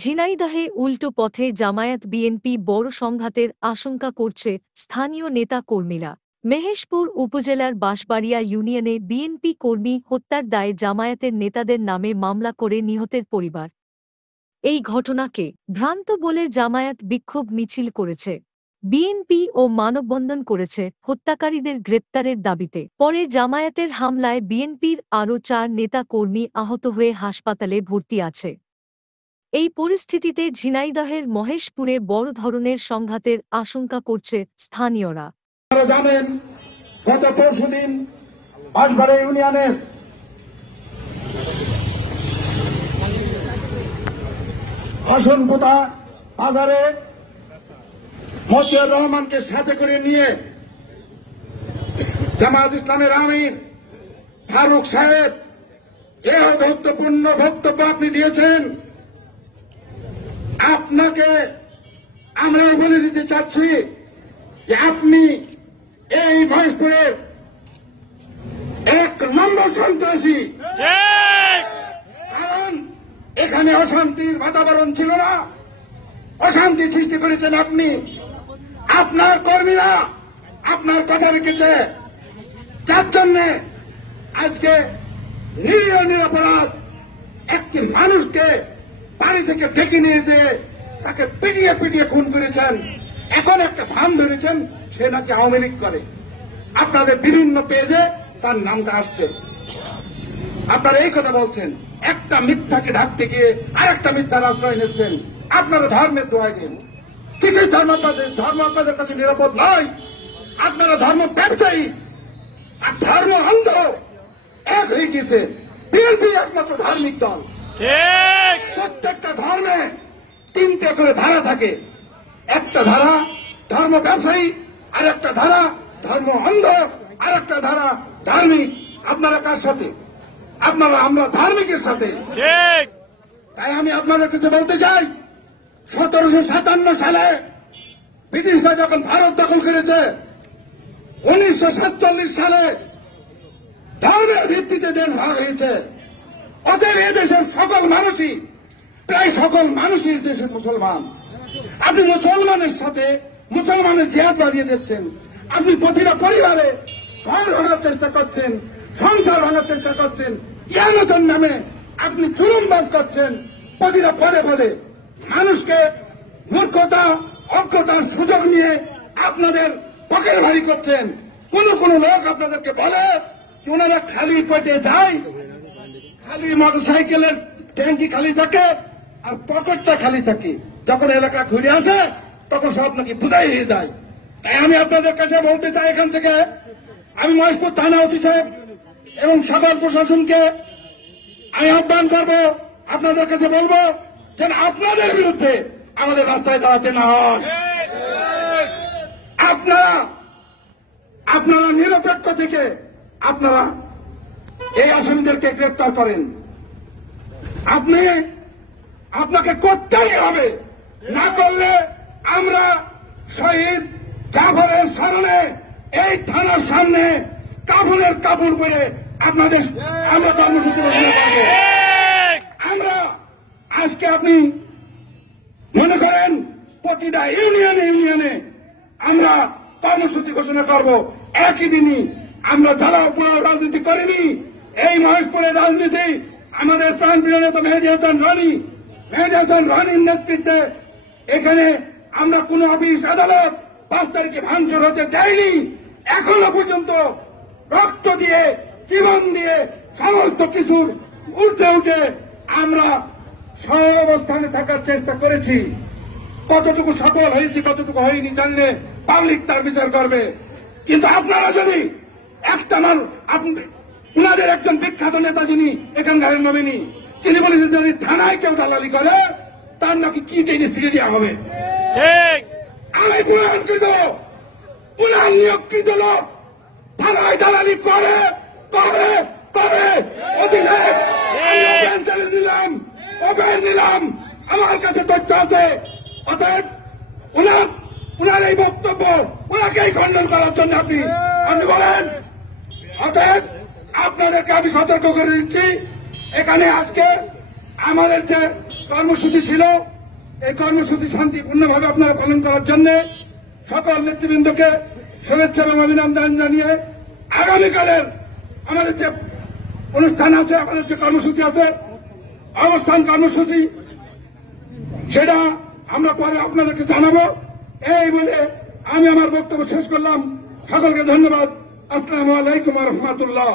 ঝিনাইদহে উল্টো পথে জামায়াত বিএনপি বড় সংঘাতের আশঙ্কা করছে স্থানীয় নেতা কর্মীরা। মেহেশপুর উপজেলার বাঁশবাড়িয়া ইউনিয়নে বিএনপি কর্মী হত্যার দায়ে জামায়াতের নেতাদের নামে মামলা করে নিহতের পরিবার এই ঘটনাকে ভ্রান্ত বলে জামায়াত বিক্ষোভ মিছিল করেছে। বিএনপি ও মানববন্ধন করেছে হত্যাকারীদের গ্রেপ্তারের দাবিতে। পরে জামায়াতের হামলায় বিএনপির আরও ৪ নেতা কর্মী আহত হয়ে হাসপাতালে ভর্তি আছে। এই পরিস্থিতিতে ঝিনাইদহের মহেশপুরে বড় ধরনের সংঘাতের আশঙ্কা করছে স্থানীয়রা। আপনারা জানেন, গত পরশুদিন বাঁশবাড়িয়া ইউনিয়নের হাসনপুতা বাজারে মতিউর রহমানকে সাথে করে নিয়ে জামায়াত ইসলামের আমির ফারুক সাহেব যে গুরুত্বপূর্ণ বক্তব্য আপনি দিয়েছেন, আপনাকে আমরা বলে দিতে চাচ্ছি যে আপনি এই মহেশপুরের ১ নম্বর সন্ত্রাসী। কারণ এখানে অশান্তির বাতাবরণ ছিল না, অশান্তি সৃষ্টি করেছেন আপনি। আপনার কর্মীরা আপনার কথা রেখেছে, যার জন্য আজকে নিরীহ নিরপরাধ একটি মানুষকে বাড়ি থেকে ডেকে নিয়ে যেয়ে তাকে পিটিয়ে পিটিয়ে খুন করেছেন। এখন একটা ভান ধরেছেন সে নাকি আওয়ামী লীগ করে। আপনাদের বিভিন্ন পেজে তার নামটা আসছে, আপনারা এই কথা বলছেন। একটা মিথ্যাকে ঢাকতে গিয়ে আরেকটা মিথ্যার আশ্রয় নিচ্ছেন। আপনারা ধর্মের দোহাই দিন, কিছুই ধর্ম আপনাদের কাছে নিরাপদ নয়। আপনারা ধর্ম ব্যবসায়ী আর ধর্ম অন্ধ এক হয়ে গেছে। বিএনপি একমাত্র ধার্মিক দল। প্রত্যেকটা ধর্মে 3টে করে ধারা থাকে, একটা ধারা ধর্ম ব্যবসায়ী, আর একটা ধারা ধর্ম অন্ধ, আর একটা ধারা ধার্মিক। আপনারা কার সাথে? আমরা ধার্মিকের সাথে। তাই আমি আপনাদের কাছে বলতে চাই, 1757 সালে ব্রিটিশরা যখন ভারত দখল করেছে, 1947 সালে ধর্মের ভিত্তিতে দেশ ভাগ হয়েছে। অতএব এদেশের সকল মানুষই, প্রায় সকল মানুষই দেশের মুসলমান। আপনি মুসলমানের সাথে মুসলমানের জিহাদ বাড়িয়ে দিচ্ছেন। আপনি প্রতিটা পরিবারে ঘর ভাঙার চেষ্টা করছেন, সংসার ভাঙার চেষ্টা করছেন, ইয়ানতের নামে আপনি জুলুমবাজ করছেন। প্রতিটা পদে পদে মানুষকে মূর্খতা অজ্ঞতার সুযোগ নিয়ে আপনাদের পকেট ভারী করছেন। কোন লোক আপনাদেরকে বলে যে ওনারা খালি পেটে যায়, খালি মোটরসাইকেলের ট্যাঙ্কি খালি থাকে আর পকেটটা খালি থাকে। যখন এলাকা ঘুরে আসে তখন সব নাকি বুঝাই হয়ে যায়। তাই আমি আপনাদের কাছে বলতে চাই, এখান থেকে আমি মহেশপুর থানা অফিসে এবং সকল প্রশাসনকে আমি আহ্বান করব, আপনাদের কাছে বলবো যেন আপনাদের বিরুদ্ধে আমাদের রাস্তায় দাঁড়াতে না হয়। আপনারা নিরপেক্ষ থেকে আপনারা এই আসামিদেরকে গ্রেপ্তার করেন। আপনাকে করতেই হবে, না করলে আমরা শহীদ জাফরের স্মরণে এই থানার সামনে কাফনের কাপড় পরে আমরা কর্মসূচি ঘোষণা করব। আমরা আজকে আপনি মনে করেন প্রতিটা ইউনিয়নে আমরা কর্মসূচি ঘোষণা করব। একই দিনই আমরা যারা রাজনীতি করিনি, এই মহেশপুরের রাজনীতি আমাদের প্রাণপ্রিয় নেতা মেহেদী হাসান রনির নেতৃত্বে এখানে আমরা কোন অফিস আদালত 5 তারিখে ভাঙচুর হতে চাইনি। এখনো পর্যন্ত রক্ত দিয়ে জীবন দিয়ে সমস্ত কিছুর উঠে আমরা সহাবস্থানে থাকার চেষ্টা করেছি। কতটুকু সফল হয়েছি কতটুকু হয়নি জানলে পাবলিক তার বিচার করবে। কিন্তু আপনারা যদি একটা উনাদের একজন বিখ্যাত নেতা যিনি এখানকার নমিনি, তিনি বলেছেন যদি থানায় কেউ দালালি করে তার নাকি কি টেনে ফিরে দেওয়া হবে। আমি পুনরাঙ্কিত নিয়োগকৃত লোক থানায় দালালি করে নিলাম, আমার কাছে তথ্য আছে। অতএব উনার এই বক্তব্য উনাকেই খণ্ডন করার জন্য আপনি বলেন। অতএব আপনাদেরকে আমি সতর্ক করে দিচ্ছি, এখানে আজকে আমাদের যে কর্মসূচি ছিল এই কর্মসূচি শান্তিপূর্ণভাবে আপনারা পালন করার জন্য সকল নেতৃবৃন্দকে শুভেচ্ছা এবং অভিনন্দন জানিয়ে আগামীকালের আমাদের যে অনুষ্ঠান আছে, আমাদের যে কর্মসূচি আছে, অবস্থান কর্মসূচি, সেটা আমরা পরে আপনাদেরকে জানাবো। এই বলে আমি আমার বক্তব্য শেষ করলাম। সকলকে ধন্যবাদ। আসসালামু আলাইকুম ওয়া রাহমাতুল্লাহ।